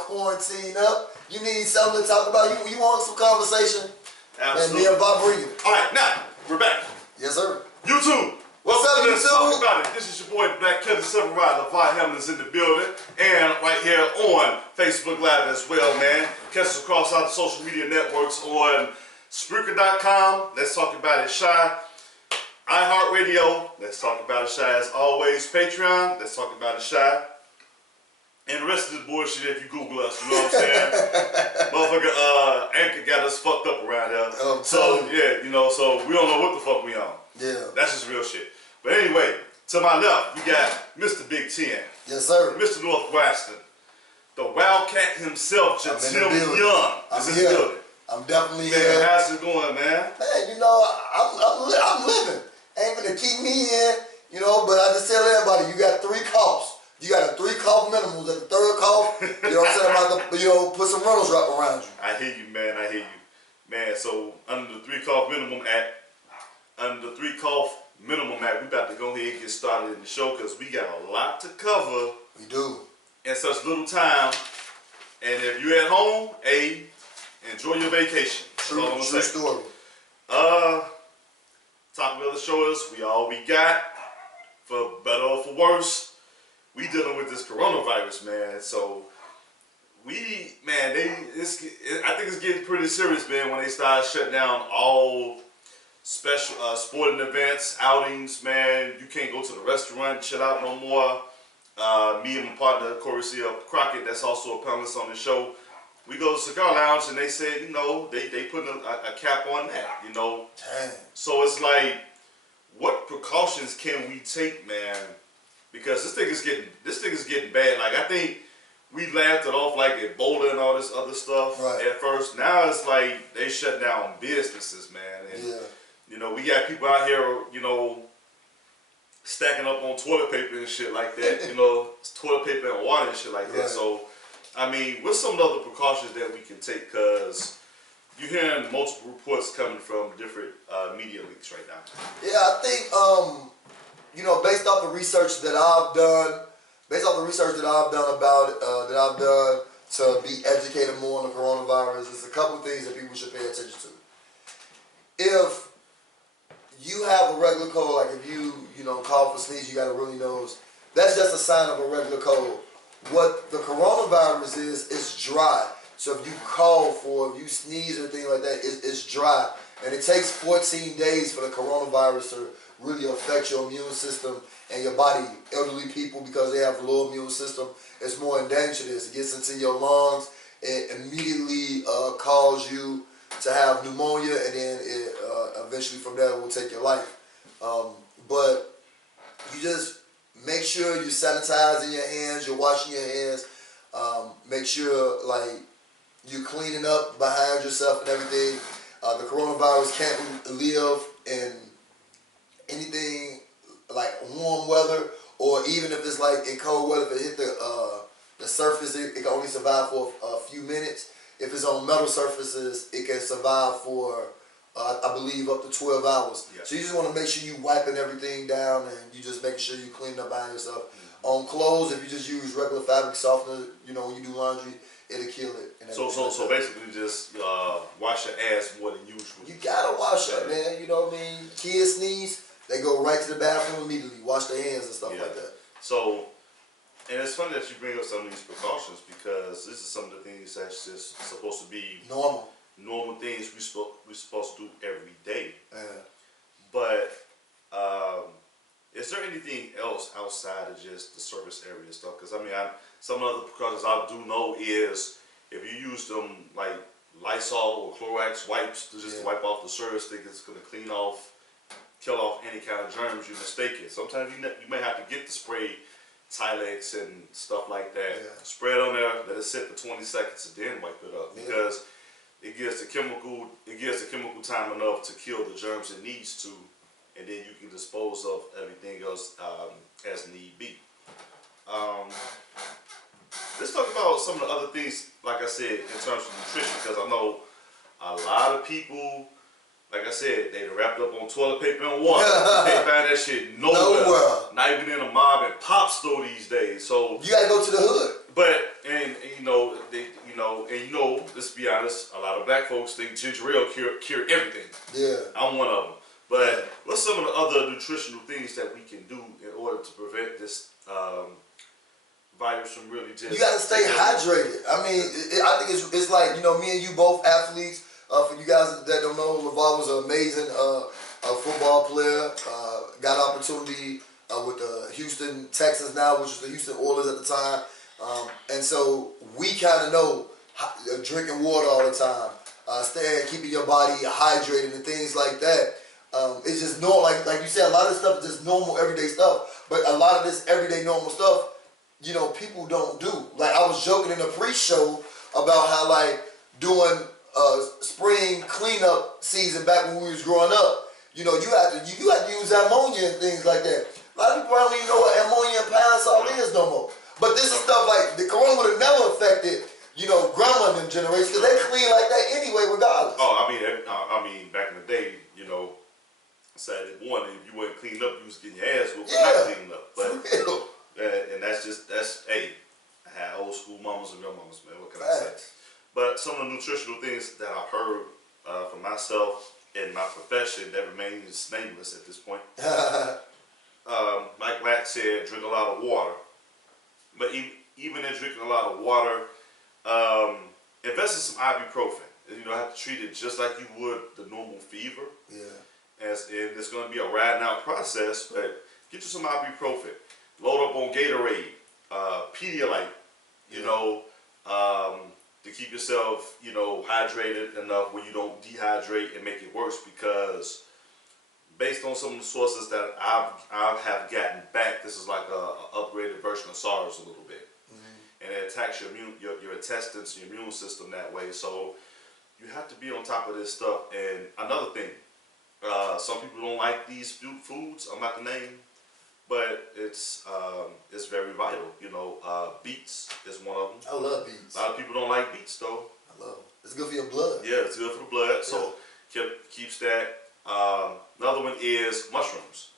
all quarantined up. You need something to talk about. You want some conversation? Absolutely. And me and Bob bring it. All right, now we're back. Yes, sir. YouTube. What's up, Let's YouTube? talk about it. This is your boy Black Killer 7 Ride. LeVar Hamlin is in the building, and right here on Facebook Live as well, man. Catch us across all the social media networks on Spreaker.com. Let's talk about it, Shy. iHeartRadio. Let's talk about it, Shy. As always, Patreon. Let's talk about it, Shy. And the rest of this bullshit, if you Google us, you know what I'm saying? Motherfucker, Anchor got us fucked up around here. So, yeah, you know, so we don't know what the fuck we on. Yeah. That's just real shit. But anyway, to my left, we got Mr. Big Ten. Yes, sir. Mr. Northwestern. The Wildcat himself, Jatim Young. I'm here. I'm definitely here. Man, how's it going, man? Man, you know, I'm living. Ain't gonna keep me in, you know, but I just tell everybody, you got 3 coughs. You got a 3 cough minimum. At the 3rd cough, you know what I'm saying? I'm about to, you know, put some runners wrap around you. I hear you, man. I hear you. Man, so under the 3 cough minimum act, we about to go ahead and get started in the show because we got a lot to cover. We do. In such little time. And if you're at home, enjoy your vacation. True story. Topic of the show is we got, for better or for worse, we dealing with this coronavirus, man. So I think it's getting pretty serious, man, when they start shutting down all special sporting events, outings, man. You can't go to the restaurant and chill out no more. Me and my partner, Corey C. Crockett, that's also a panelist on the show, we go to Cigar Lounge and they said, you know, they put a cap on that, you know. Damn. So it's like, what precautions can we take, man? Because this thing is getting bad. Like, I think we laughed it off like Ebola and all this other stuff at first. Now it's like they shut down businesses, man. And, you know, we got people out here, you know, stacking up on toilet paper and shit like that. You know, toilet paper and water and shit like that. So, I mean, what's some of the other precautions that we can take? Because you're hearing multiple reports coming from different media leaks right now. Yeah, I think, you know, based off the research that I've done, to be educated more on the coronavirus, there's a couple of things that people should pay attention to. If you have a regular cold, like if you know, cough or sneeze, you got a runny nose, that's just a sign of a regular cold. What the coronavirus is dry. So if you cough or if you sneeze or anything like that, it's dry. And it takes 14 days for the coronavirus to really affect your immune system and your body. Elderly people, because they have a low immune system, it's more in danger. It gets into your lungs. It immediately causes you to have pneumonia, and then it eventually from there will take your life. But you just make sure you're sanitizing your hands, you're washing your hands. Make sure like you're cleaning up behind yourself and everything. The coronavirus can't live in anything like warm weather, or even if it's like in cold weather, if it hit the surface, it can only survive for a few minutes. If it's on metal surfaces, it can survive for, I believe, up to 12 hours. Yeah. So you just want to make sure you wiping everything down and you just making sure you clean up behind yourself. On clothes, if you just use regular fabric softener, you know, when you do laundry, it'll kill it. So basically just wash your ass more than usual. You gotta wash it, man. You know what I mean? Kids sneeze, they go right to the bathroom immediately, wash their hands and stuff like that. So, and it's funny that you bring up some of these precautions, because this is some of the things that's just supposed to be normal things we're supposed to do every day. But is there anything else outside of just the surface area stuff? Because I mean, some other precautions I do know is if you use them like Lysol or Clorox wipes to just wipe off the surface, think it's going to kill off any kind of germs you mistake it. Sometimes you may have to get the spray Tilex and stuff like that. Spray it on there, let it sit for 20 seconds, and then wipe it up, because it gives the chemical time enough to kill the germs it needs to, and then you can dispose of everything else as need be. Let's talk about some of the other things, like I said, in terms of nutrition, because I know a lot of people, like I said, they wrapped up on toilet paper and water. They find that shit nowhere. Not even in a mom and pop store these days. So you gotta go to the hood. But and you know, know, and you know, let's be honest, a lot of black folks think ginger ale cure everything. Yeah. I'm one of them. But what's some of the other nutritional things that we can do in order to prevent this virus from really just... You gotta stay hydrated. I mean, I think it's like, you know, me and you both athletes. For you guys that don't know, LeVar was an amazing football player. Got an opportunity with the Houston Texans now, which was the Houston Oilers at the time. And so we kind of know drinking water all the time, keeping your body hydrated and things like that. It's just normal, like you said, a lot of this stuff is just normal everyday stuff. But a lot of this everyday normal stuff, you know, people don't do. Like I was joking in the pre-show about how like doing spring cleanup season back when we was growing up. You know, you had to use ammonia and things like that. A lot of people don't even know what ammonia and Pine-Sol is no more. But this is stuff like the corona would have never affected, you know, grandma and them generations because they clean like that anyway, regardless. Oh, I mean, back in the day, you know, Saturday morning, if you weren't cleaned up, you was getting your ass whooped for not cleaning up. But and that's hey, I had old school mamas and young mamas, man. What can I say? But some of the nutritional things that I've heard from myself in my profession that remains nameless at this point. Like Black said, drink a lot of water. But even in drinking a lot of water, invest in some ibuprofen. You know, have to treat it just like you would the normal fever. Yeah. And it's going to be a riding out process, but get you some ibuprofen. Load up on Gatorade, Pedialyte, you know, to keep yourself, you know, hydrated enough where you don't dehydrate and make it worse, because based on some of the sources that I have gotten back, this is like a upgraded version of SARS a little bit. And it attacks your intestines, your immune system that way. So you have to be on top of this stuff. And another thing, some people don't like these foods, I'm not the name, but it's very vital. You know, beets is one of them. I love beets. A lot of people don't like beets though. I love them. It's good for your blood. Yeah, it's good for the blood. So keeps that. Another one is mushrooms.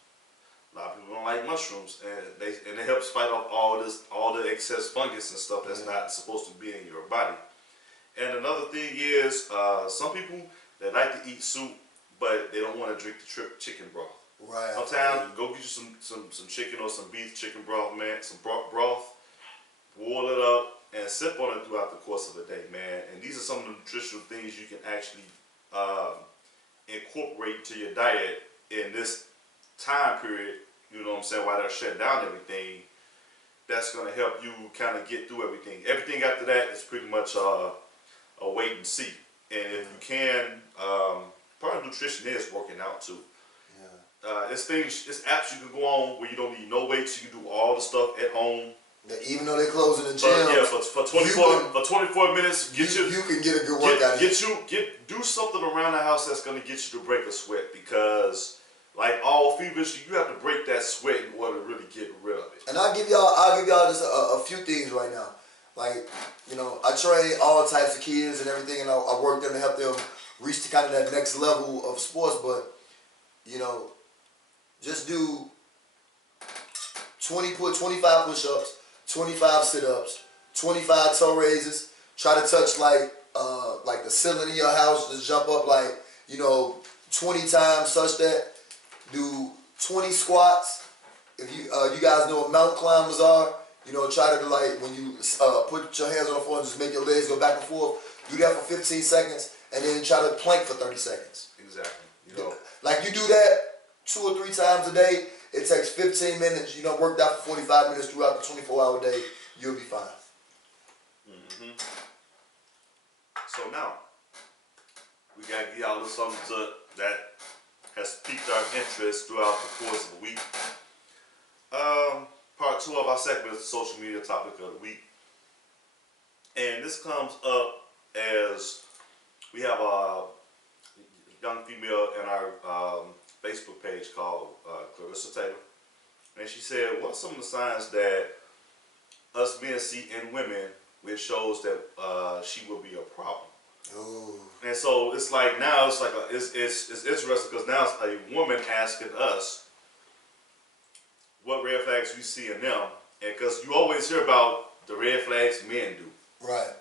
A lot of people don't like mushrooms, and it helps fight off all the excess fungus and stuff that's not supposed to be in your body. And another thing is, some people, they like to eat soup, but they don't want to drink the chicken broth. Right. Sometimes go get you some chicken or some beef chicken broth, man. Some broth, boil it up, and sip on it throughout the course of a day, man. And these are some of the nutritional things you can actually incorporate to your diet in this time period, you know what I'm saying, while they're shutting down everything. That's going to help you kind of get through everything. Everything after that is pretty much a wait and see. And if you can, part of nutrition is working out too. It's apps you can go on where you don't need no weights. You can do all the stuff at home. Yeah, even though they're closing the gym. For 24 minutes, you can get a good workout. Do something around the house that's gonna get you to break a sweat, because like all fevers, you have to break that sweat in order to really get rid of it. And I'll give y'all just a few things right now. Like, you know, I train all types of kids and everything, and I work them to help them reach kind of that next level of sports. But you know, just do 25 push-ups, 25 sit-ups, 25 toe raises. Try to touch like the ceiling of your house. Just jump up like, you know, 20 times, touch that. Do 20 squats. If you guys know what mountain climbers are, you know, try to like when you put your hands on the floor and just make your legs go back and forth. Do that for 15 seconds, and then try to plank for 30 seconds. Exactly. You know, like you do that 2 or 3 times a day. It takes 15 minutes. You know, worked out for 45 minutes throughout the 24-hour day. You'll be fine. So now, we got to get y'all something that has piqued our interest throughout the course of the week. Part 2 of our segment is the social media topic of the week. And this comes up as we have a young female in our Facebook page called Clarissa Taylor. And she said, what's some of the signs that us men see in women which shows that she will be a problem? Ooh. And so it's like now it's like it's interesting because now it's a woman asking us what red flags we see in them, and because you always hear about the red flags men do. Right.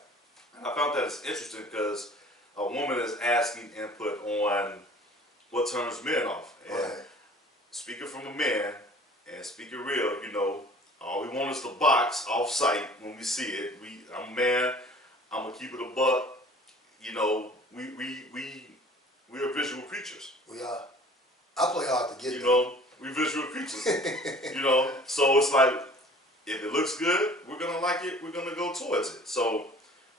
And I found it's interesting because a woman is asking input on what turns men off. And Right. speaking from a man and speaking real, you know, all we want is the box off site when we see it. I'm a man. I'm gonna keep it a buck. You know, we're visual creatures. We are. I play hard to get You there. know, we visual creatures. You know, so it's like if it looks good, we're gonna like it. We're gonna go towards it. So,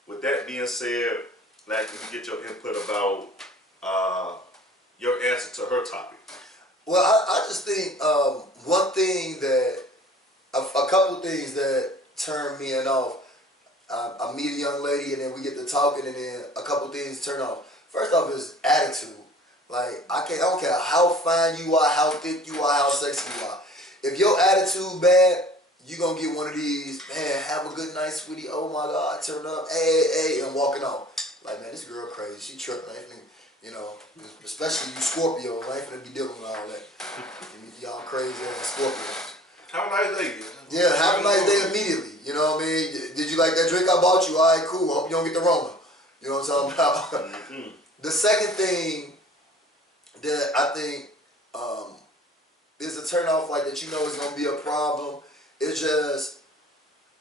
with that being said, like, let me get your input about your answer to her topic. Well, I just think one thing that, a couple of things that turn men off. I meet a young lady and then we get to talking and then a couple of things turn off. First off is attitude. Like, I don't care how fine you are, how thick you are, how sexy you are. If your attitude bad, you gonna get one of these, man, have a good night, sweetie. Oh my God, turn up, hey, and walking on. Like, man, this girl crazy. She tripping. I ain't finna, you know, especially you Scorpio. I ain't finna be dealing with all that. You meet y'all crazy ass Scorpios. Have a nice day. Yeah, have a nice day immediately. You know what I mean? Did you like that drink I bought you? All right, cool. Hope you don't get the Rona. You know what I'm talking about? Mm-hmm. The second thing that I think is a turn off, like, that you know is gonna be a problem. It's just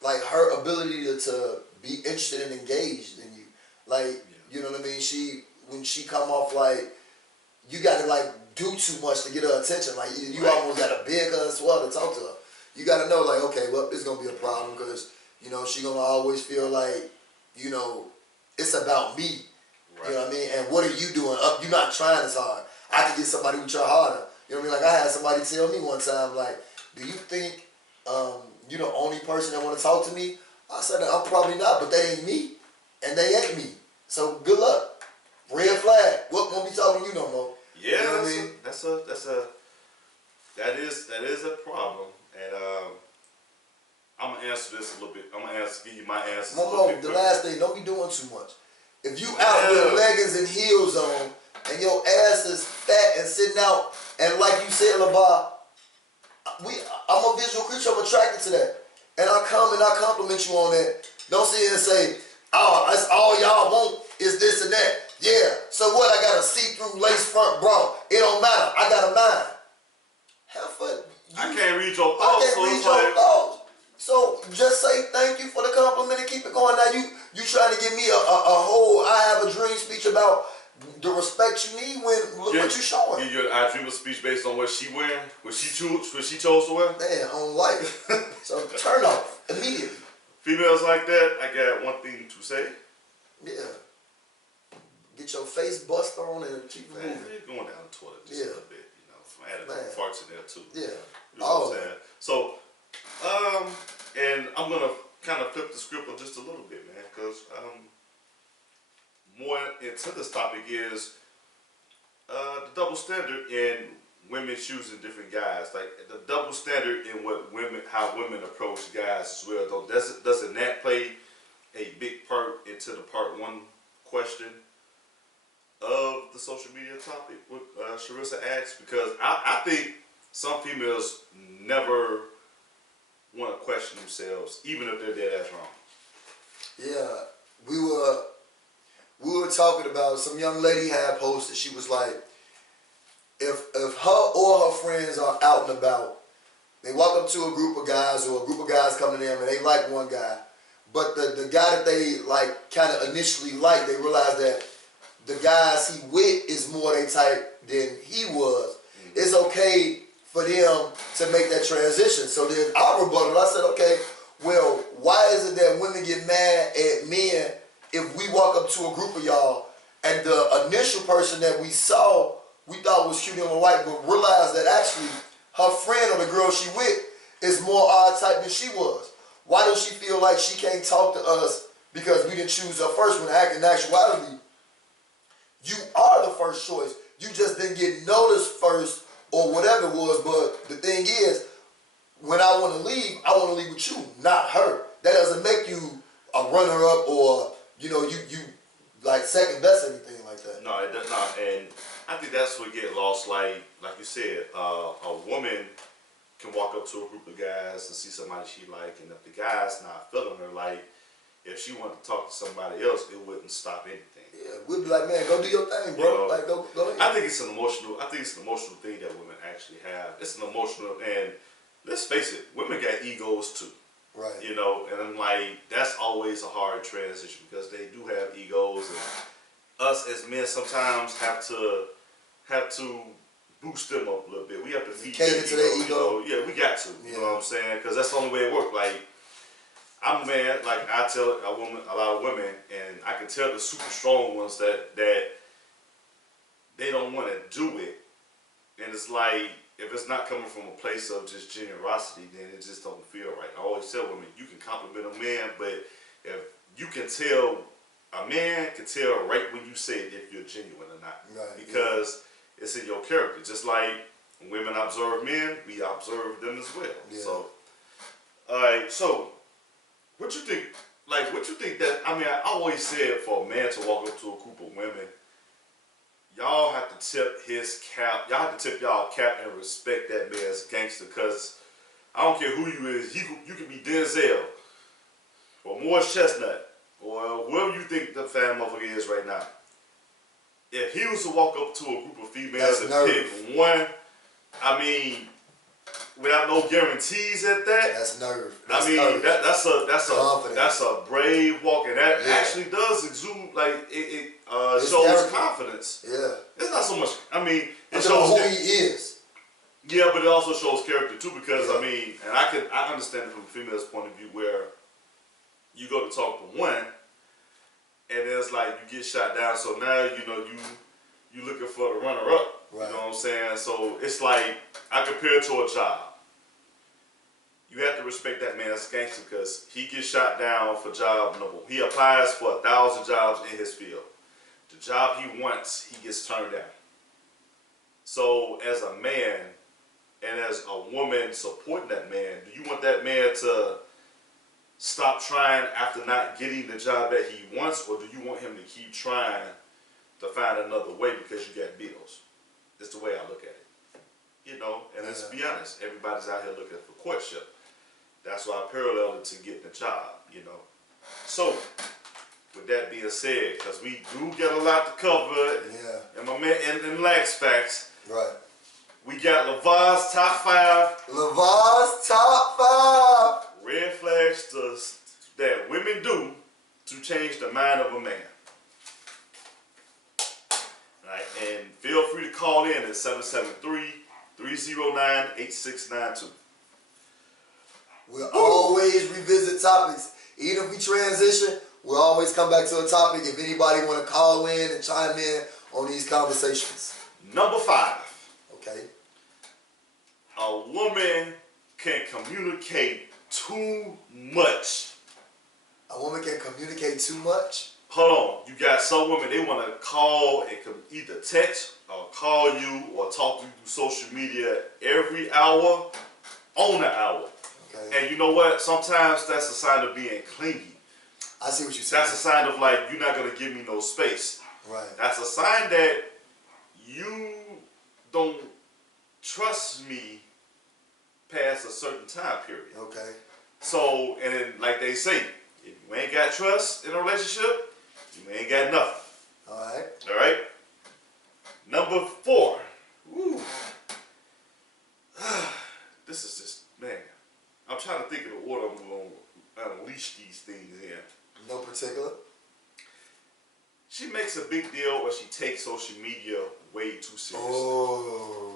like her ability to be interested and engaged in you. Like, you know what I mean? When she come off, like, you gotta like do too much to get her attention. Like, you almost gotta beg her as well to talk to her. You gotta know, like, okay, well, this is gonna be a problem because, you know, she gonna always feel like, you know, it's about me. Right. You know what I mean? And what are you doing? You're not trying as hard. I could get somebody who try harder. You know what I mean? Like, I had somebody tell me one time, like, do you think you're the only person that want to talk to me? I said, I'm probably not, but they ain't me, and they ain't me. So good luck. Red flag. Won't be talking to you no more. Yeah, you know what I mean? That is a problem, and I'm gonna answer this a little bit. I'm gonna give you my answer. The last thing, don't be doing too much. If you out with leggings and heels on, and your ass is fat and sitting out, and like you said, LeVar, I'm a visual creature. I'm attracted to that, and I come and I compliment you on that. Don't sit here and say, "Oh, that's all y'all want is this and that." Yeah. So what? I got a see-through lace front bra. It don't matter. I got a mind. Have fun. I can't read your thoughts. I can't read your thoughts. So just say thank you for the compliment and keep it going. Now you trying to give me a whole I have a dream speech about the respect you need when look what you showing. I dream a speech based on what she wearing, what she chose to wear. Man, on life. So turn off immediately. Females like that, I got one thing to say. Yeah. Get your face bust on and keep it moving. You're going down the toilet just a little bit, you know, from adding farts in there too. Yeah. You know what I'm saying? So, and I'm gonna kind of flip the script just a little bit, man, because more into this topic is the double standard in women choosing different guys, like the double standard in how women approach guys as well. Though doesn't that play a big part into the part one question of the social media topic? What Sharissa asked, because I think some females never want to question themselves, even if they're dead ass wrong. Yeah, we were talking about, some young lady had posted. She was like, if her or her friends are out and about, they walk up to a group of guys or a group of guys coming to them and they like one guy, but the guy that they like kind of initially like, they realize that the guys he with is more they type than he was. Mm-hmm. It's okay for them to make that transition. So then I rebutted. I said, okay, well, why is it that women get mad at men if we walk up to a group of y'all and the initial person that we saw we thought was cute and white, but realized that actually her friend or the girl she with is more our type than she was? Why does she feel like she can't talk to us because we didn't choose her first, when in actuality, you are the first choice. You just didn't get noticed first or whatever it was. But the thing is, when I want to leave with you, not her. That doesn't make you a runner-up or, you know, you like second best anything like that. No, it does not. And I think that's what get lost. Like you said, a woman can walk up to a group of guys and see somebody she like, and if the guy's not feeling her, like, if she wanted to talk to somebody else, it wouldn't stop anything. Yeah, we'd be like, man, go do your thing, bro. You know, like, go ahead. I think it's an emotional thing that women actually have. It's an emotional, and let's face it, women got egos too. Right. You know, and I'm like, that's always a hard transition because they do have egos, and us as men sometimes have to boost them up a little bit. We have to feed cater to their ego. You know? Yeah, we got to. You know what I'm saying? Because that's the only way it works. Like, I'm a man. Like, I tell a lot of women, and I can tell the super strong ones that they don't want to do it, and it's like, if it's not coming from a place of just generosity, then it just don't feel right. I always tell women, you can compliment a man, but if you can tell, a man can tell right when you say it if you're genuine or not. Right, because it's in your character. Just like when women observe men, we observe them as well. Yeah. So, alright, so, what you think, that, I mean, I always said for a man to walk up to a group of women, y'all have to tip his cap. Y'all have to tip y'all cap and respect that man's gangster. Cause I don't care who you is. You could be Denzel or Morris Chestnut or whoever you think the fan motherfucker is right now. If he was to walk up to a group of females and pick one, I mean, without no guarantees at that. That's nerve. That's a brave walk, and that actually does exude like it shows confidence. Yeah. It's not so much. I mean, it shows who he is. Yeah, but it also shows character too, because I mean, and I understand it from a female's point of view where you go to talk to one, and it's like you get shot down. So now you looking for the runner up. Right. You know what I'm saying? So it's like I compare it to a job. You have to respect that man's gangster because he gets shot down for job number. He applies for 1,000 jobs in his field. The job he wants, he gets turned down. So as a man and as a woman supporting that man, do you want that man to stop trying after not getting the job that he wants, or do you want him to keep trying to find another way because you got bills? That's the way I look at it. You know, and let's be honest, everybody's out here looking for courtship. That's why I parallel it to getting a job, you know. So, with that being said, because we do get a lot to cover, and my man, and Lax Facts, right? We got LeVar's top 5. LeVar's top 5 red flags that women do to change the mind of a man. Right, and feel free to call in at 773-309-8692. We'll always revisit topics. Even if we transition, we'll always come back to a topic if anybody want to call in and chime in on these conversations. Number 5. Okay. A woman can communicate too much. A woman can communicate too much? Hold on. You got some women, they want to call and either text or call you or talk to you through social media every hour on the hour. Okay. And you know what? Sometimes that's a sign of being clingy. I see what you're saying. That's a sign of like, you're not going to give me no space. Right. That's a sign that you don't trust me past a certain time period. Okay. So, and then like they say, if you ain't got trust in a relationship, you ain't got nothing. Alright. Alright? Number 4. Woo. This is just, man. I'm trying to think of the order I'm going to unleash these things in. No particular? She makes a big deal or she takes social media way too seriously. Oh.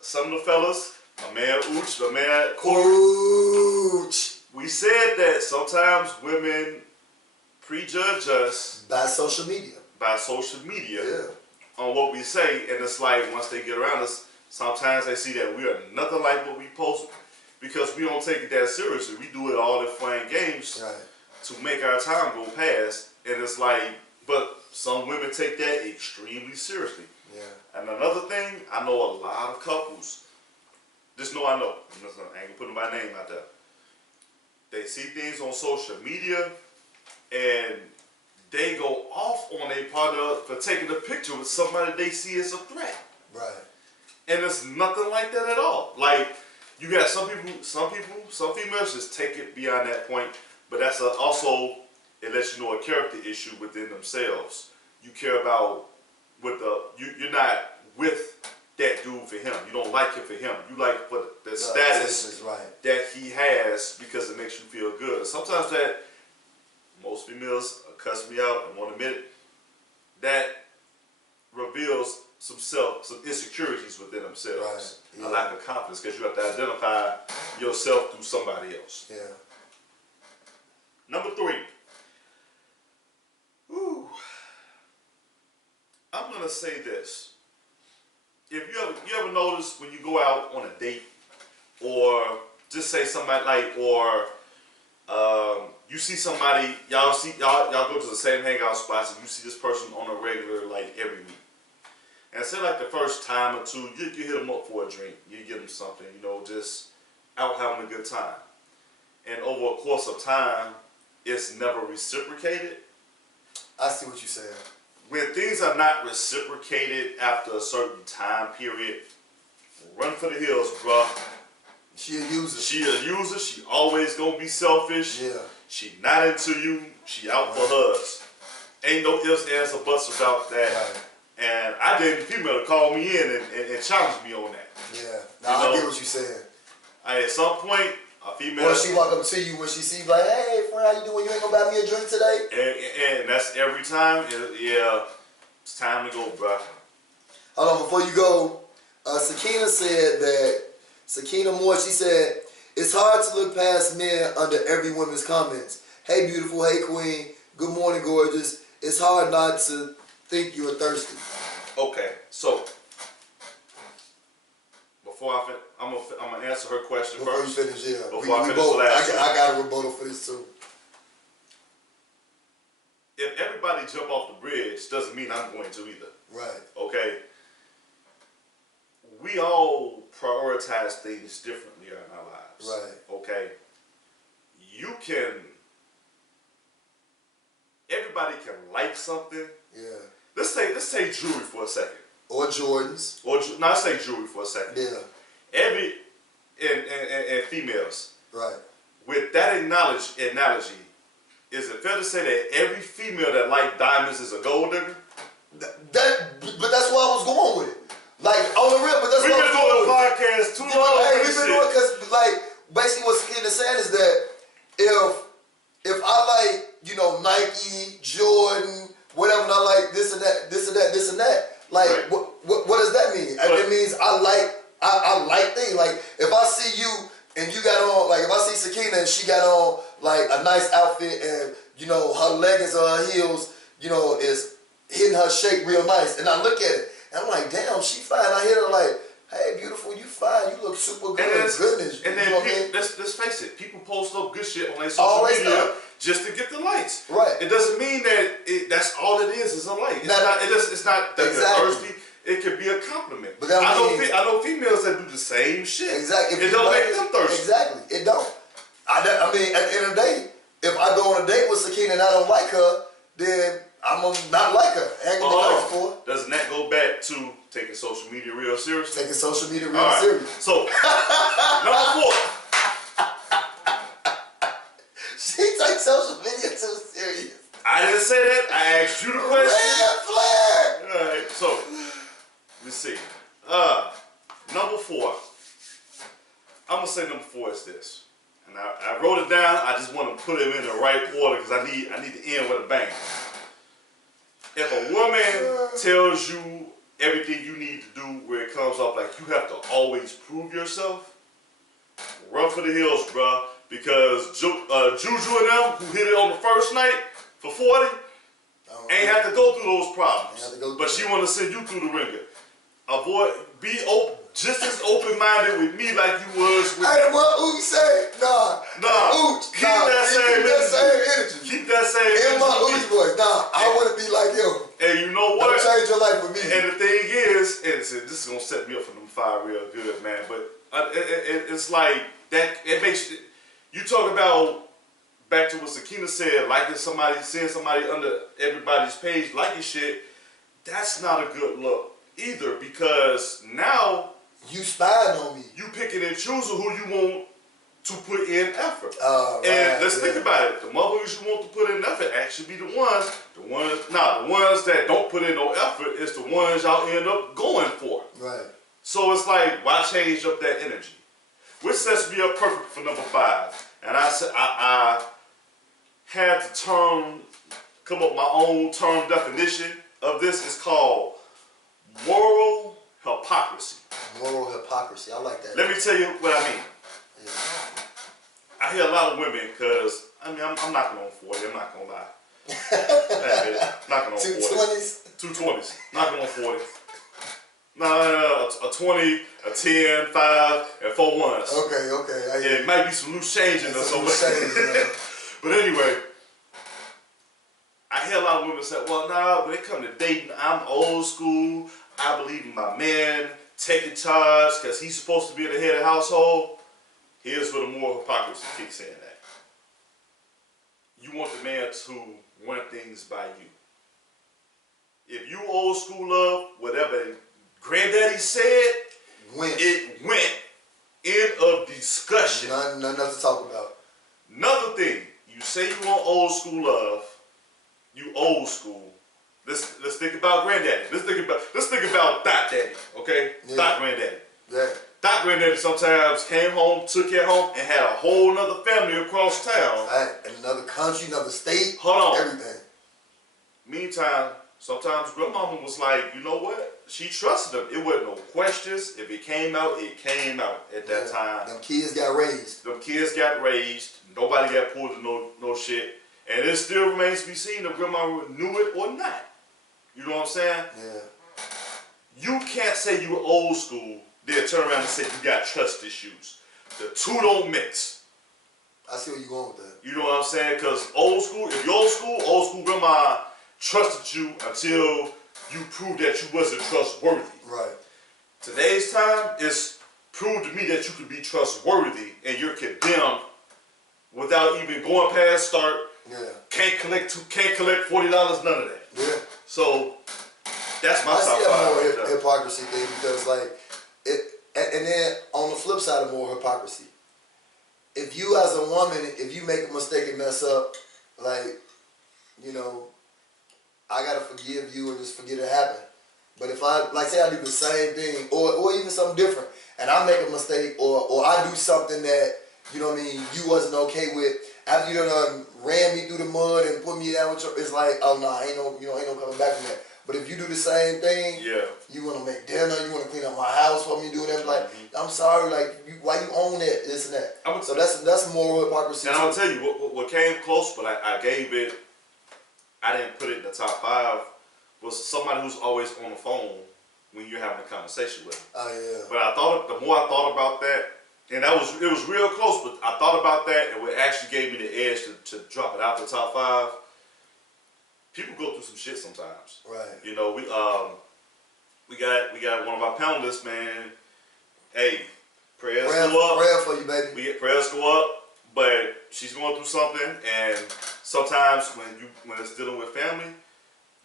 Some of the fellas, my man Ooch, my man Corey. Ooch. We said that sometimes women prejudge us by social media. On what we say, and it's like once they get around us, sometimes they see that we are nothing like what we post because we don't take it that seriously. We do it all in fun games to make our time go past, and it's like, but some women take that extremely seriously. Yeah. And another thing, I know a lot of couples. Just know I know. I ain't gonna put my name out there. They see things on social media, and they go off on a partner for taking a picture with somebody they see as a threat. Right. And it's nothing like that at all. Like, you got some females just take it beyond that point. But that's also, it lets you know a character issue within themselves. You care about you're not with that dude for him. You don't like him for him. You like for the status that he has because it makes you feel good. Sometimes that, most females cuss me out and won't admit it, that reveals some insecurities within themselves. A lack of confidence because you have to identify yourself through somebody else. Yeah. Number 3. I'm gonna say this. If you ever notice when you go out on a date, or just say somebody you see somebody, y'all go to the same hangout spots and you see this person on a regular, like every week. And say like the first time or two, you hit them up for a drink, you get them something, just out having a good time. And over a course of time, it's never reciprocated. I see what you're saying. When things are not reciprocated after a certain time period, run for the hills, bruh. She a user. She always gonna be selfish. Yeah. She not into you. She out for hers. Ain't no ifs, ands, or buts about that. Right. And I dated a female to call me in and challenge me on that. Yeah. Now I get what you're saying. At some point, a female. Or she walk up to you when she sees like, hey friend, how you doing? You ain't gonna buy me a drink today? And that's every time. Yeah, it's time to go, bro. Hold on, before you go, Sakina said that, Sakina Moore, she said, it's hard to look past men under every woman's comments. Hey beautiful, hey queen, good morning gorgeous. It's hard not to think you're thirsty. Okay, so before I'm gonna answer her question first. Before you finish, yeah. Before I finish the last one. I got a rebuttal for this too. If everybody jump off the bridge, doesn't mean I'm going to either. Right. Okay. We all prioritize things differently in our lives. Right. Okay. Everybody can like something. Yeah. Let's take jewelry for a second. Or Jordans. Let's say jewelry for a second. Yeah. And females. Right. With that analogy, is it fair to say that every female that like diamonds is a gold digger? But that's why I was going with it. Like, on the real, but that's why I was going with it. We've been doing a podcast too long. Hey, we've been doing it because, like, basically what Sakina is saying is that if I like, Nike, Jordan, whatever, and I like this and that, like, right. what does that mean? It means I like things. Like, if I see you and you got on, like, if I see Sakina and she got on, like, a nice outfit and, her leggings or her heels, is hitting her shape real nice, and I look at it, and I'm like, damn, she fine. I hit her like, hey, beautiful, you fine. You look super good. Goodness. And then, let's face it, people post up good shit on their social media just to get the likes. Right. It doesn't mean that that's all it is a like. It's not that thirsty. It could be a compliment. But I know females that do the same shit. Exactly. It don't make them thirsty. Exactly. It don't. I mean, at the end of the day, if I go on a date with Sakina and I don't like her, then I'm not like her. I ain't gonna be thirsty for her. Doesn't that go back to taking social media real serious? Taking social media real serious. So, number 4. She takes social media too serious. I didn't say that. I asked you the question. Red flag. All right. So, let's see. Number 4. I'm gonna say number 4 is this. And I wrote it down. I just want to put it in the right order because I need to end with a bang. If a woman tells you everything you need to do where it comes up like you have to always prove yourself, run for the hills, bruh. Because Juju and them who hit it on the first night for 40 ain't have to go through those problems. But she want to send you through the ringer. Be just as open-minded with me like you was with Hey, what Ooch say? Nah. Keep that same energy. Keep that same energy. In my Ooch voice. Nah, I want to be like him. And you know what? Don't change your life with me. And the thing is, this is going to set me up for them fire real good, man. But it's like, that. It makes, you talk about, back to what Sakina said, liking somebody, seeing somebody under everybody's page, liking shit, that's not a good look either, because now you spying on me. You picking and choosing who you want to put in effort. Right, and let's think about it. The motherfuckers you want to put in effort actually be the ones that don't put in no effort is the ones y'all end up going for. Right. So it's like, why change up that energy? Which sets me up perfect for number 5. And I said I had to come up with my own term definition of this. It's called moral hypocrisy. Moral hypocrisy. I like that. Let me tell you what I mean. Yeah. I hear a lot of women, because, I'm knocking on 40, I'm not going to lie. Knocking on 40. 220s? 220s. Knocking on 40. No, a 20, a 10, 5, and 4 ones. Okay. It might be some loose change in there somewhere. But anyway, I hear a lot of women say, well, nah, when it comes to dating, I'm old school. I believe in my man taking charge because he's supposed to be the head of the household. Here's where the moral hypocrisy kicks in at. You want the man to run things by you. If you old school love, whatever granddaddy said, it went. End of discussion. Nothing to talk about. Another thing, you say you want old school love, you old school. Let's think about granddaddy. Let's think about Dot Daddy, okay? Yeah. Dot Granddaddy. Yeah. Dot Granddaddy sometimes came home, took you home, and had a whole nother family across town. Right. Another country, another state. Hold on. Everything. Meantime, sometimes grandmama was like, you know what? She trusted him. It wasn't no questions. If it came out, it came out at that time. Them kids got raised. Nobody got pulled to no shit. And it still remains to be seen if grandma knew it or not. You know what I'm saying? Yeah. You can't say you were old school, then turn around and say you got trust issues. The two don't mix. I see where you're going with that. You know what I'm saying? Because if you're old school grandma trusted you until you proved that you wasn't trustworthy. Right. Today's time is prove to me that you can be trustworthy and you're condemned without even going past start. Yeah. Can't collect $40, none of that. Yeah. So that's my top 5. I see a more hypocrisy thing because and then on the flip side of more hypocrisy, if you as a woman, if you make a mistake and mess up, I gotta forgive you or just forget it happened. But if say I do the same thing or even something different, and I make a mistake or I do something that you wasn't okay with, after you done ran me through the mud and put me down with it's like, oh no, ain't no coming back from that. But if you do the same thing, you want to make dinner, you want to clean up my house for me, do whatever. Like, I'm sorry, why you own that, this and that. So that's moral hypocrisy. And I'll tell you what came close, but I gave it. I didn't put it in the top 5. Was somebody who's always on the phone when you're having a conversation with them. Oh yeah. But the more I thought about that, and it was real close, but I thought about that, and it actually gave me the edge to drop it out the top 5. People go through some shit sometimes. Right. We got one of our panelists, man. Hey, prayers go up. Prayer for you, baby. We get prayers go up, but she's going through something, and sometimes when it's dealing with family,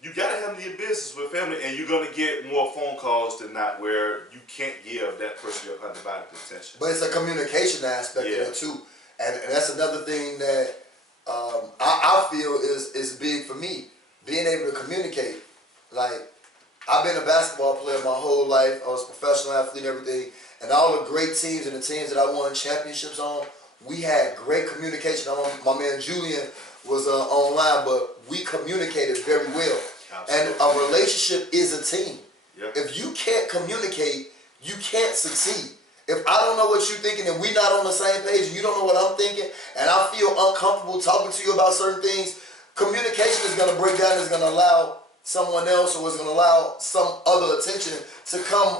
you gotta handle your business with family, and you're gonna get more phone calls than not where you can't give that person your undivided attention. But it's a communication aspect of it too, and that's another thing that I feel is big for me, being able to communicate. Like, I've been a basketball player my whole life. I was a professional athlete and everything, and all the great teams and the teams that I won championships on, we had great communication. My man Julian was online, but we communicated very well. Absolutely. And a relationship is a team. Yep. If you can't communicate, you can't succeed. If I don't know what you're thinking and we're not on the same page and you don't know what I'm thinking and I feel uncomfortable talking to you about certain things, communication is going to break down. It's going to allow someone else or it's going to allow some other attention to come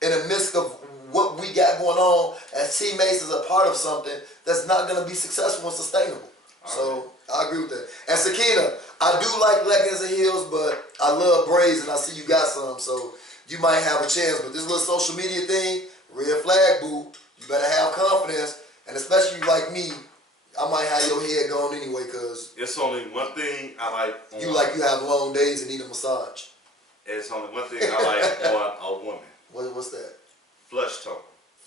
in the midst of what we got going on as teammates as a part of something that's not going to be successful and sustainable. So I agree with that. And Sakina, I do like leggings and heels, but I love braids and I see you got some, so you might have a chance. But this little social media thing, red flag, boo, you better have confidence. And especially like me, I might have your head going anyway, because it's only one thing I like. You have long days and need a massage. It's only one thing I like on a woman. What's that? Flesh tone.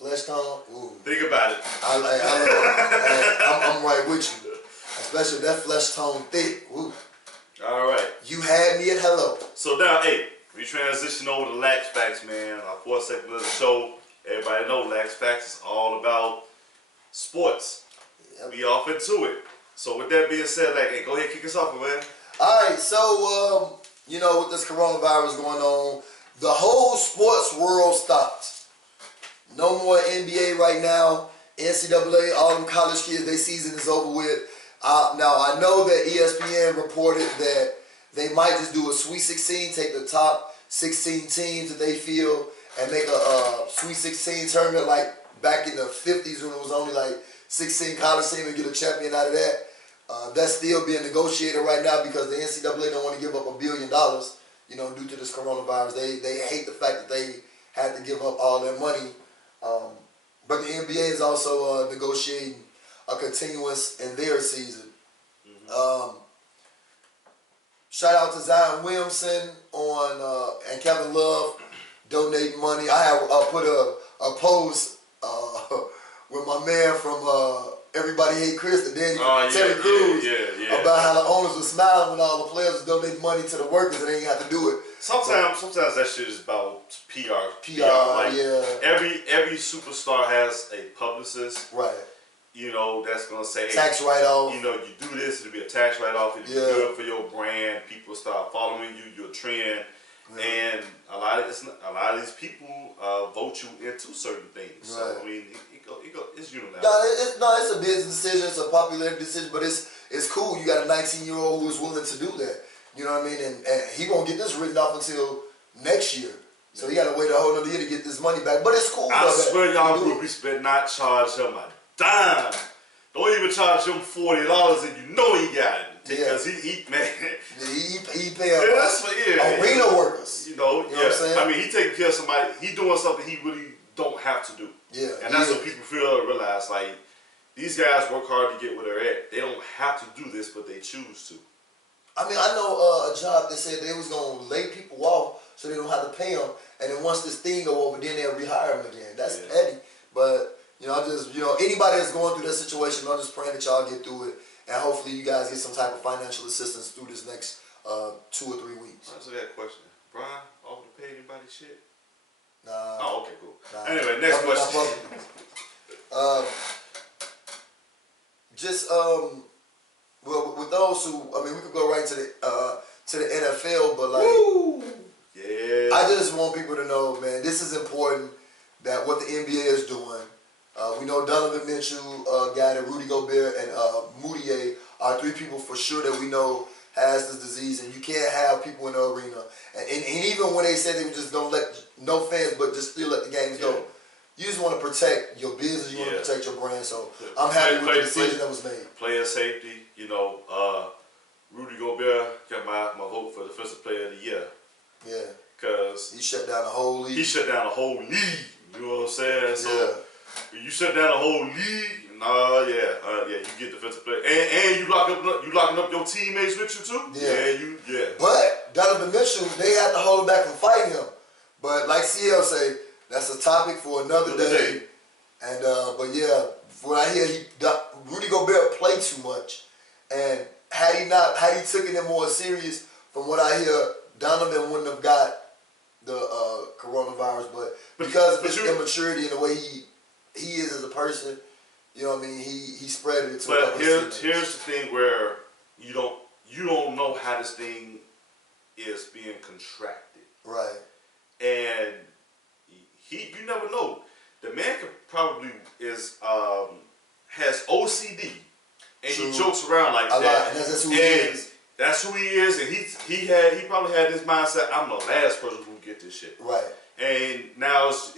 Flesh tone. Ooh. Think about it. I'm right with you. Especially if that flesh tone thick. Ooh. All right. You had me at hello. So now, hey, we transition over to Lax Facts, man. Our fourth segment of the show. Everybody know Lax Facts is all about sports. Yep. We off into it. So with that being said, like, hey, go ahead, kick us off, man. All right. So you know, with this coronavirus going on, the whole sports world stopped. No more NBA right now. NCAA, all them college kids, their season is over with. Now, I know that ESPN reported that they might just do a Sweet 16, take the top 16 teams that they feel, and make a Sweet 16 tournament like back in the 50s when it was only like 16 college teams and get a champion out of that. That's still being negotiated right now because the NCAA don't want to give up $1 billion, you know, due to this coronavirus. They hate the fact that they had to give up all their money. But the NBA is also negotiating a continuance in their season. Mm-hmm. Shout out to Zion Williamson and Kevin Love donating money. I have put a post with my man from Everybody Hate Chris, and then Terry Crews, about how the owners were smiling when all the players was donating money to the workers and they ain't have to do it. Sometimes that shit is about PR. Like, every superstar has a publicist. Right. You know, that's gonna say, hey, tax write-off. You know, you do this, it'll be a tax write-off. It'll be good for your brand. People start following you. You're a trend. And a lot of these people vote you into certain things. So I mean, it's unilateral. It's a business decision. It's a popularity decision, but it's cool. You got a 19-year-old who's willing to do that. You know what I mean? And he won't get this written off until next year. So he got to wait a whole other year to get this money back. But it's cool. I swear y'all groupies better not charge him a dime. Don't even charge him $40 and you know he got it. Because he pay arena workers. You know what I'm saying? I mean, he taking care of somebody. He doing something he really don't have to do. Yeah. And that's what people realize. Like, these guys work hard to get where they're at. They don't have to do this, but they choose to. I mean, I know a job that said they was gonna lay people off so they don't have to pay them, and then once this thing go over, then they'll rehire them again. That's petty. But anybody that's going through that situation, I'm just praying that y'all get through it. And hopefully you guys get some type of financial assistance through this next 2 or 3 weeks. I answer that question. Brian, offer to pay anybody shit? Nah. Oh, okay, cool. Nah. Anyway, next question. Well, with those who, I mean, we could go right to the NFL, but like, I just want people to know, man, this is important that what the NBA is doing. We know Donovan Mitchell got it, Rudy Gobert, and Moutier are 3 people for sure that we know has this disease, and you can't have people in the arena. And even when they said they were just gonna let no fans, but just still let the games go, you just want to protect your business, you want to protect your brand. So I'm happy with the decision that was made. Player safety, Rudy Gobert got my vote for Defensive Player of the Year. Yeah. Because he shut down the whole league. He shut down the whole league. You know what I'm saying? So when you shut down the whole league, you get Defensive Player, and you locking up your teammates with you too. But Donovan Mitchell, they had to hold him back from fighting him. But like CL say, that's a topic for another day. And but from what I hear, Rudy Gobert played too much, and had he taken it more serious, from what I hear, Donovan wouldn't have got the coronavirus. But because of his immaturity and the way he is as a person, you know what I mean, he spread it to. But here's the thing where you don't know how this thing is being contracted. Right. And you never know. The man probably has OCD, and he jokes around like that. And that's who he is. That's who he is, and he probably had this mindset. I'm the last person who get this shit. Right. And now it's,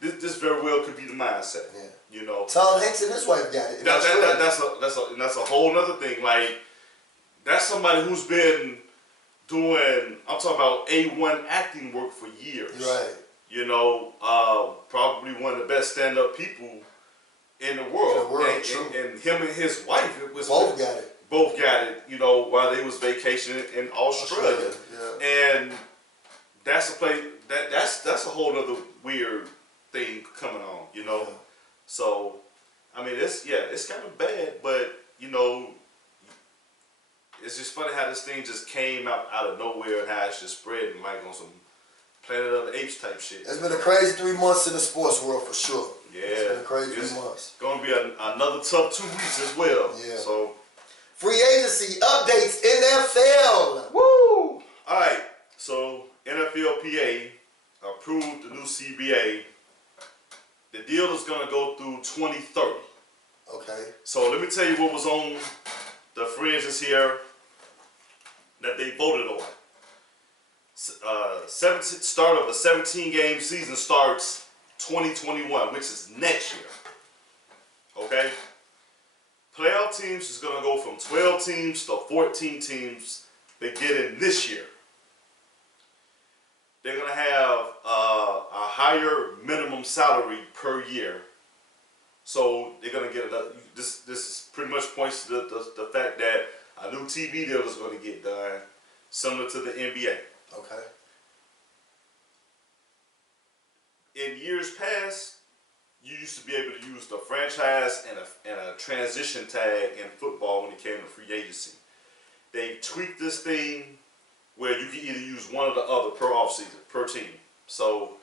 this very well could be the mindset. Yeah. Tom Hanks and his wife got it. That's a whole other thing. Like, that's somebody who's been doing, I'm talking about A1 acting work for years. Right. Probably one of the best stand-up people in the world. And him and his wife, both got it. Both got it, while they was vacationing in Australia. And that's a place that's a whole other weird thing coming on, you know. So, I mean, it's kind of bad, but you know, it's just funny how this thing just came out of nowhere and how it's just spreading like on some Planet of the Apes type shit. It's been a crazy 3 months in the sports world for sure. Yeah, it's been a crazy 3 months. Gonna be another tough 2 weeks as well. Yeah. So, free agency updates, NFL. Woo! All right. So NFLPA approved the new CBA. The deal is gonna go through 2030. Okay. So let me tell you what was on the fringes here that they voted on. Start of the 17-game season starts 2021, which is next year. Okay? Playoff teams is going to go from 12 teams to 14 teams beginning this year. They're going to have a higher minimum salary per year. So they're going to get another. This pretty much points to the fact that a new TV deal is going to get done, similar to the NBA. Okay. In years past, you used to be able to use the franchise and a transition tag in football when it came to free agency. They tweaked this thing where you can either use one or the other per offseason, per team. So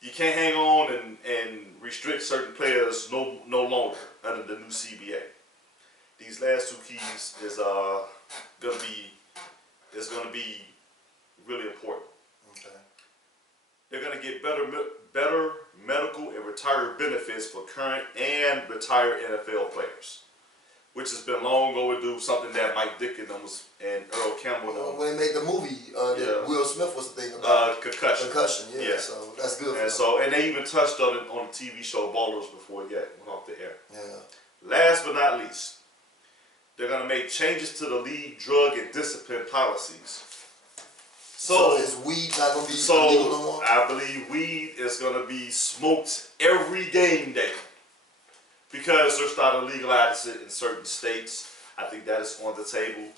you can't hang on and restrict certain players no longer under the new CBA. These last 2 keys is gonna be really important. Okay. They're gonna get better medical and retiree benefits for current and retired NFL players, which has been long overdue. Something that Mike Dickens and Earl Campbell. When they made the movie, that Will Smith was the thing about concussion. Concussion, yeah. So that's good. And they even touched on it on the TV show Ballers before it went off the air. Yeah. Last but not least, they're gonna make changes to the league drug and discipline policies. So is weed not gonna be illegal no more? I believe weed is gonna be smoked every game day because they're starting to legalize it in certain states. I think that is on the table.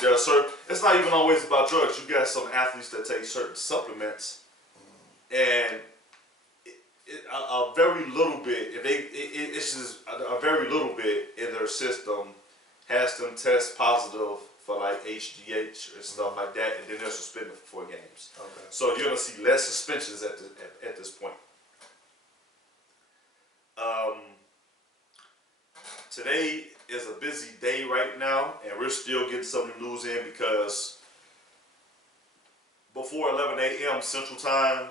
There are certain. It's not even always about drugs. You got some athletes that take certain supplements, and a very little bit. It's just a very little bit in their system has them test positive for like HGH and stuff like that, and then they're suspended for 4 games. Okay. So you're gonna see less suspensions at this point. Today is a busy day right now, and we're still getting some of the news in because before 11 a.m. Central Time,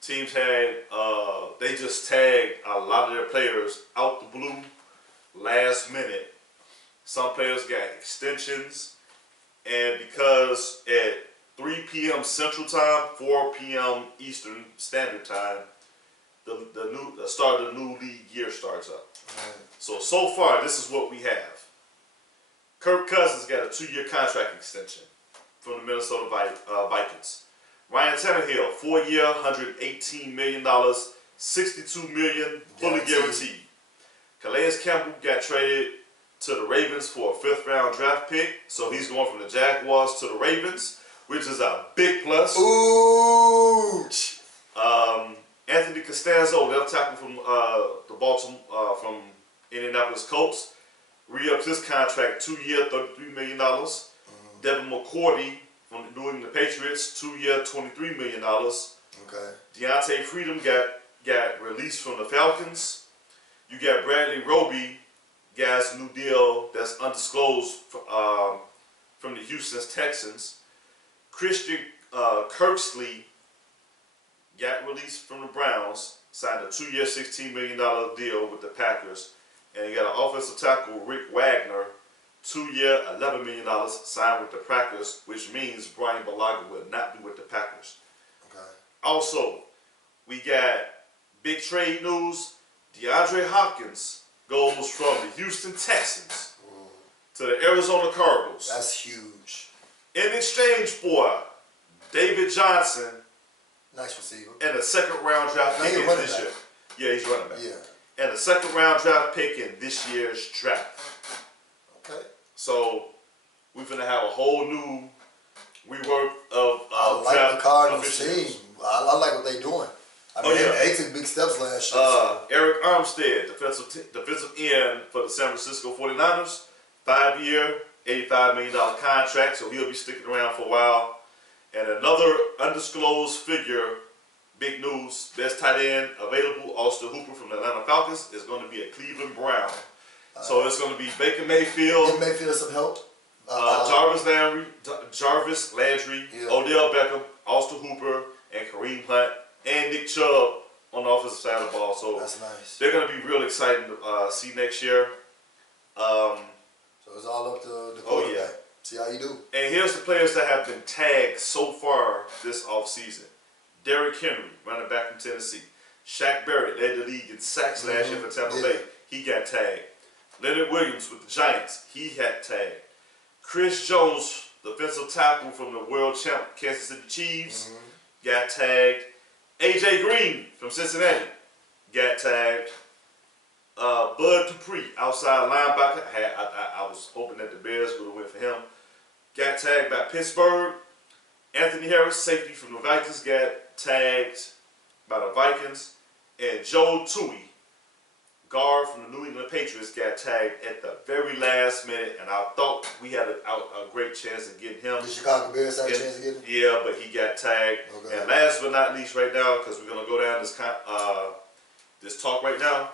teams had they just tagged a lot of their players out the blue last minute. Some players got extensions. And because at 3 p.m. Central Time, 4 p.m. Eastern Standard Time, the start of the new league year starts up. Right. So far, this is what we have. Kirk Cousins got a 2-year contract extension from the Minnesota Vikings. Ryan Tannehill, 4-year, $118 million, $62 million, fully guaranteed. Calais Campbell got traded to the Ravens for a 5th-round draft pick. So he's going from the Jaguars to the Ravens, which is a big plus. Ooh! Anthony Costanzo, left tackle from from Indianapolis Colts, re-ups his contract, 2-year, $33 million. Devin McCourty from the New England Patriots, 2-year, $23 million. Okay. Deontay Freedom got released from the Falcons. You got Bradley Roby, guy's new deal that's undisclosed from the Houston Texans. Christian Kirksey got released from the Browns, signed a 2-year, $16 million deal with the Packers. And you got an offensive tackle, Rick Wagner, 2-year, $11 million, signed with the Packers, which means Brian Bulaga will not be with the Packers. Okay. Also, we got big trade news. DeAndre Hopkins goes from the Houston Texans to the Arizona Cardinals. That's huge. In exchange for David Johnson, nice receiver, and a 2nd-round draft pick in this year. Yeah, he's running back. Yeah. And a 2nd-round draft pick in this year's draft. Okay. So we're gonna have a whole new rework of I like draft the Cardinals team. I like what they're doing. I mean, they took big steps last year. Eric Armstead, defensive end for the San Francisco 49ers, 5-year, $85 million contract, so he'll be sticking around for a while. And another undisclosed figure, big news, best tight end available, Austin Hooper from the Atlanta Falcons, is going to be a Cleveland Brown. So it's going to be Baker Mayfield. Give Mayfield some help. Jarvis Landry, Odell Beckham, Austin Hooper, and Kareem Hunt, and Nick Chubb on the offensive side of the ball. So that's nice. They're going to be real exciting to see next year. So it's all up to the quarterback. Yeah. See how you do. And here's the players that have been tagged so far this offseason. Derrick Henry, running back from Tennessee. Shaq Barrett led the league in sacks last year for Tampa Bay. He got tagged. Leonard Williams with the Giants. He had tagged. Chris Jones, defensive tackle from the world champ Kansas City Chiefs, got tagged. AJ Green from Cincinnati got tagged. Bud Dupree, outside linebacker. I was hoping that the Bears would have went for him. Got tagged by Pittsburgh. Anthony Harris, safety from the Vikings, got tagged by the Vikings. And Joe Tui, guard from the New England Patriots, got tagged at the very last minute. And I thought we had a great chance of getting him. The Chicago Bears had a chance of getting him? Yeah, but he got tagged. Okay. And last but not least right now, because we're going to go down this talk right now,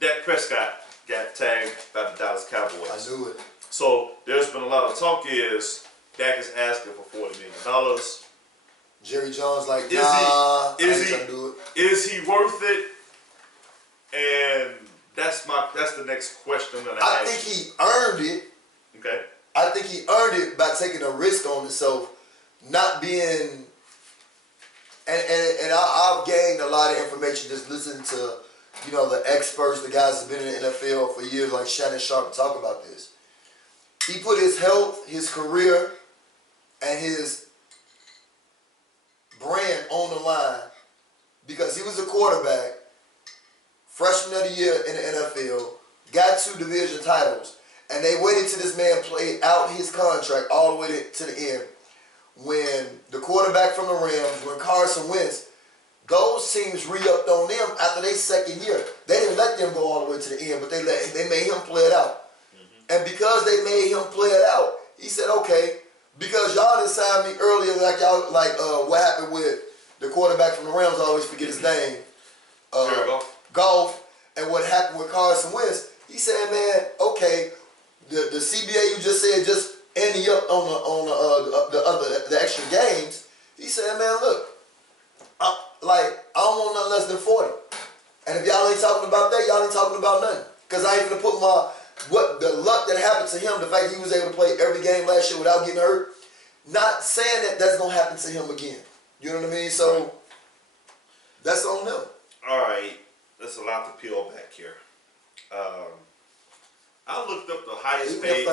Dak Prescott got tagged by the Dallas Cowboys. I knew it. So there's been a lot of talk is Dak is asking for $40 million. Jerry Jones like, nah, is he worth it? And that's the next question that I think he earned it. Okay. I think he earned it by taking a risk on himself, not being. And I've gained a lot of information just listening to, the experts, the guys that have been in the NFL for years, like Shannon Sharp, talk about this. He put his health, his career, and his brand on the line because he was a quarterback, freshman of the year in the NFL, got 2 division titles, and they waited till this man played out his contract all the way to the end. When the quarterback from the Rams, when Carson Wentz, those teams re-upped on them after their second year. They didn't let them go all the way to the end, but they made him play it out. And because they made him play it out, he said, okay, because y'all didn't sign me earlier what happened with the quarterback from the Rams, I always forget his name. Goff. And what happened with Carson Wentz, he said, man, okay, the CBA you just said just ending up on the extra games. He said, man, look, I don't want nothing less than 40. And if y'all ain't talking about that, y'all ain't talking about nothing. Because I ain't gonna put the luck that happened to him, the fact that he was able to play every game last year without getting hurt, not saying that that's gonna happen to him again. You know what I mean? So that's on them. All right, there's a lot to peel back here. I looked up the highest paid.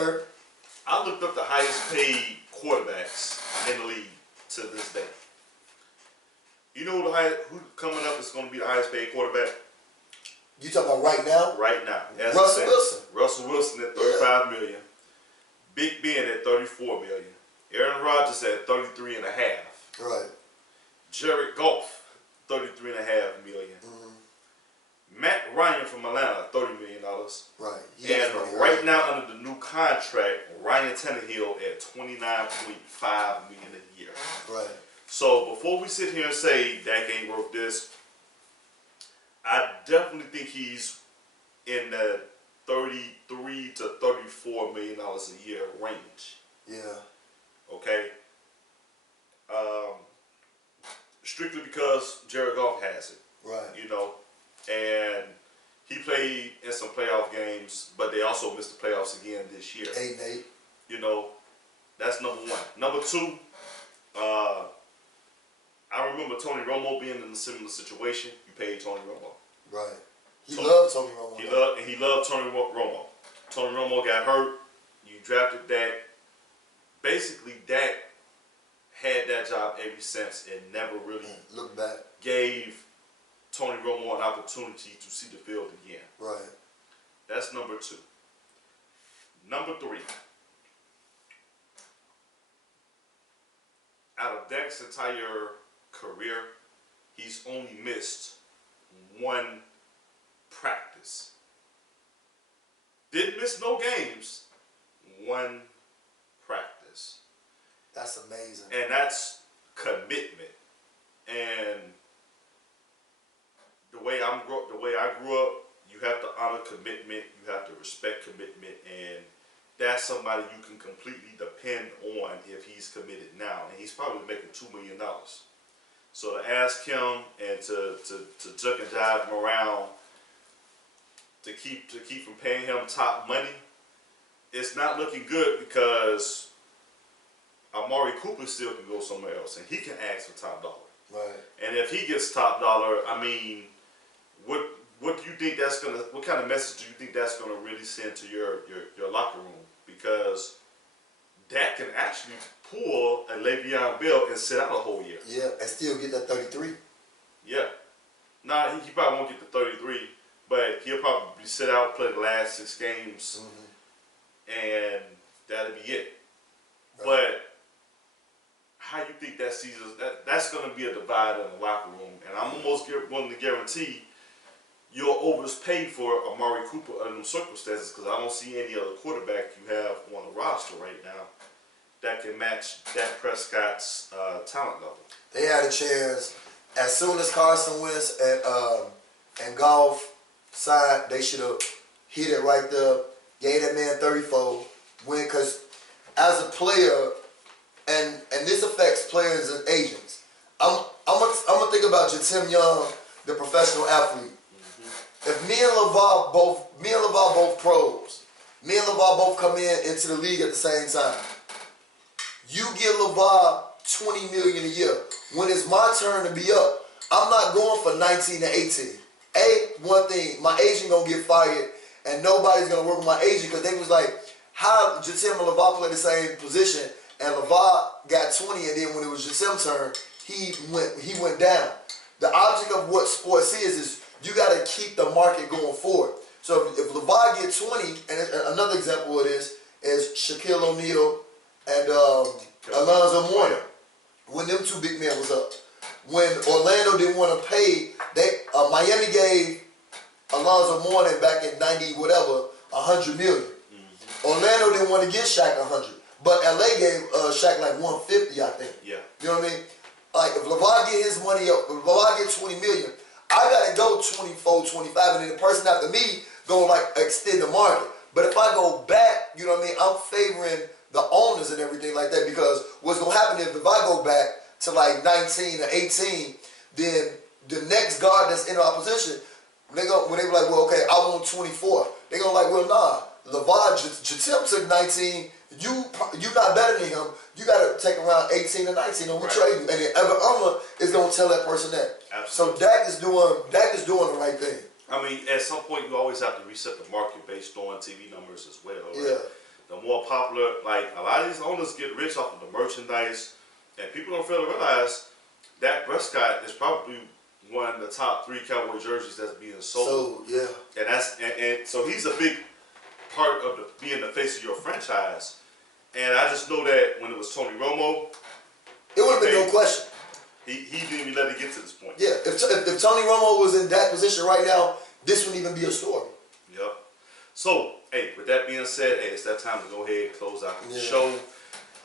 I looked up the highest paid quarterbacks in the league to this day. You know who coming up is going to be the highest paid quarterback? You talking about right now? Right now. Russell Wilson. Russell Wilson at $35 million. Big Ben at $34 million. Aaron Rodgers at $33.5 million. Right. Jared Goff, $33.5 million. Matt Ryan from Atlanta, $30 million. Right. And right now under the new contract, Ryan Tannehill at $29.5 million a year. Right. So before we sit here and say Dak ain't worth this, I definitely think he's in the $33 to $34 million a year range. Yeah. Okay. Strictly because Jared Goff has it. Right. And he played in some playoff games, but they also missed the playoffs again this year. 8-8. That's number one. Number two, I remember Tony Romo being in a similar situation. You paid Tony Romo. Right. He loved Tony Romo. He loved Tony Romo. Tony Romo got hurt. You drafted Dak. Basically, Dak had that job ever since and never really looked back. Gave Tony Romo an opportunity to see the field again. Right. That's number two. Number three. Out of Dak's entire career, he's only missed one practice. Didn't miss no games. One practice. That's amazing. And that's commitment. And the way I grew up, you have to honor commitment. You have to respect commitment, and that's somebody you can completely depend on if he's committed now. And he's probably making $2 million. So to ask him and to juck and jive him around to keep from paying him top money, it's not looking good because Amari Cooper still can go somewhere else and he can ask for top dollar. Right. And if he gets top dollar, I mean, what do you think that's gonna? What kind of message do you think that's gonna really send to your locker room? Because Dak can actually pull a Le'Veon Bell and sit out a whole year. Yeah, and still get that 33. Yeah. Nah, he probably won't get the 33, but he'll probably sit out, play the last 6 games, and that'll be it. Right. But how you think that season? That's going to be a divide in the locker room, and I'm almost willing to guarantee you'll overpay for Amari Cooper under them circumstances because I don't see any other quarterback you have on the roster right now that can match Dak Prescott's talent level. They had a chance as soon as Carson Wentz and Goff signed. They should have hit it right there, gave that man 34, win. Because as a player, and this affects players and agents. I'm gonna think about Jatim Young, the professional athlete. If me and LeVar both pros, me and LeVar both come into the league at the same time. You get LeVar $20 million a year. When it's my turn to be up, I'm not going for 19 to 18. One thing, my agent gonna get fired, and nobody's gonna work with my agent because they was like, how Jatim and LeVar play the same position, and LeVar got 20, and then when it was Jatim's turn, he went down. The object of what sports is you got to keep the market going forward. So if LeVar gets 20, and another example of this is Shaquille O'Neal and Alonzo Mourning, when them two big men was up. When Orlando didn't want to pay, Miami gave Alonzo Mourning back in 90 whatever $100 million. Orlando didn't want to give Shaq 100, but LA gave Shaq like 150, I think. Yeah. You know what I mean? Like if LeVar get his money up, if LeVar get 20 million. I gotta go 24, 25, and then the person after me gonna like extend the market. But if I go back, you know what I mean, I'm favoring the owners and everything like that because what's gonna happen if I go back to like 19 or 18, then the next guard that's in our position, when they be like, well, okay, I want 24. They gonna like, well, nah, LeVar Jatim took 19. You not better than him. You got to take around 18 or 19, and we trade you. And then every owner is gonna tell that person that. Absolutely. So Dak is doing the right thing. I mean, at some point you always have to reset the market based on TV numbers as well. Right? Yeah. The more popular, like a lot of these owners get rich off of the merchandise, and people don't fail to realize Dak Prescott is probably one of the top 3 Cowboy jerseys that's being sold. So yeah. And so he's a big part of being the face of your franchise. And I just know that when it was Tony Romo, it would have been no question. He didn't even let it get to this point. Yeah, if Tony Romo was in that position right now, this wouldn't even be a story. Yep. So, hey, with that being said, hey, it's that time to go ahead and close out the show.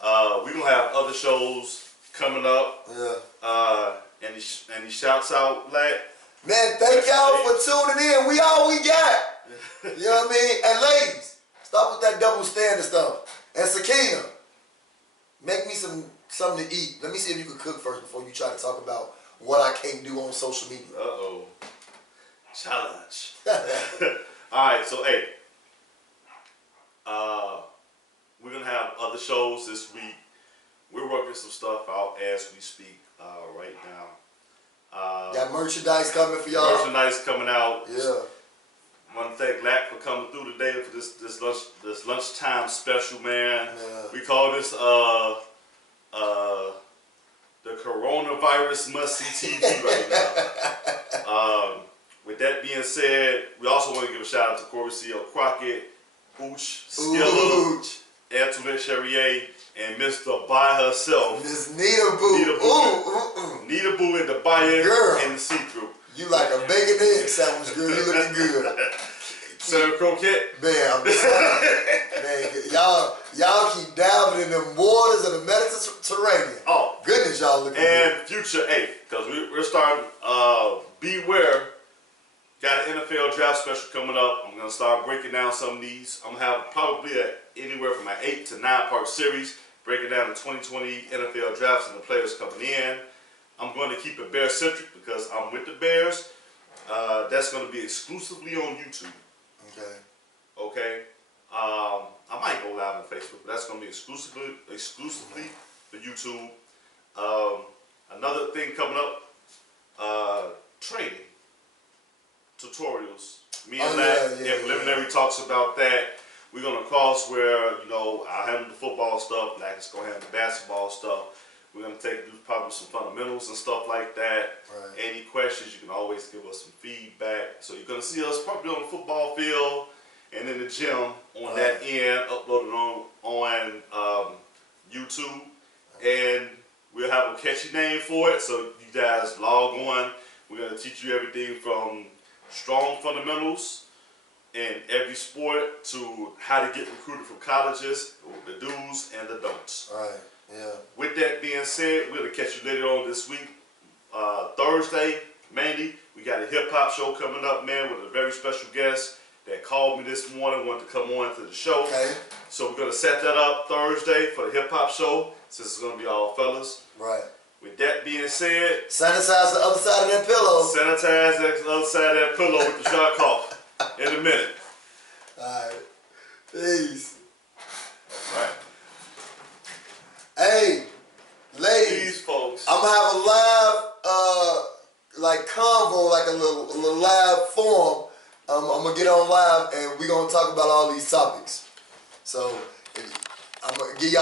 We're going to have other shows coming up. Yeah. Any shouts out, lad? Man, thank y'all for tuning in. We all we got. You know what I mean? And ladies, stop with that double standard stuff. And Sakina, make me something to eat. Let me see if you can cook first before you try to talk about what I can't do on social media. Uh-oh. Challenge. All right, so, hey. We're going to have other shows this week. We're working some stuff out as we speak right now. Got merchandise coming for y'all. Merchandise coming out. Yeah. I want to thank Lack for coming through today for this lunchtime special, man. Yeah. We call this the coronavirus must-see TV right now. With that being said, we also want to give a shout out to Corey C.L. Crockett, Ooch Skiller, Antoinette Cherrier, and Mr. By Herself. Miss Nita Boo. Nita Boo. Nita Boo and the Buyer and the See-Through. You like a bacon egg sandwich, girl. You looking good. Sarah Croquette. Man, I'm telling man, y'all keep dabbling in them waters of the Mediterranean. Oh. Goodness, y'all looking and good. Future 8, because we're starting, Beware, got an NFL draft special coming up. I'm going to start breaking down some of these. I'm going to have probably anywhere from an 8 to 9 part series, breaking down the 2020 NFL drafts and the players coming in. I'm going to keep it Bear-centric because I'm with the Bears. That's going to be exclusively on YouTube. Okay. Okay. I might go live on Facebook, but that's going to be exclusively for YouTube. Another thing coming up, training tutorials. Me and preliminary talks about that. We're going to cross where, I'll handle the football stuff, Lack's going to handle the basketball stuff. We're going to do probably some fundamentals and stuff like that. Right. Any questions, you can always give us some feedback. So you're going to see us probably on the football field and in the gym on that end, uploaded on YouTube. And we'll have a catchy name for it. So you guys log on. We're going to teach you everything from strong fundamentals in every sport to how to get recruited from colleges, the do's and the don'ts. Right. Yeah. With that being said, we're going to catch you later on this week. Thursday, mainly, we got a hip-hop show coming up, man, with a very special guest that called me this morning, wanted to come on to the show. Okay. So we're going to set that up Thursday for the hip-hop show, since it's going to be all fellas. Right. With that being said, sanitize the other side of that pillow. Sanitize the other side of that pillow with the shot cough in a minute. Alright. Peace. Right. Hey, ladies. These folks. I'm gonna have a live convo, like a little live forum. I'm gonna get on live and we're gonna talk about all these topics. So I'm gonna give y'all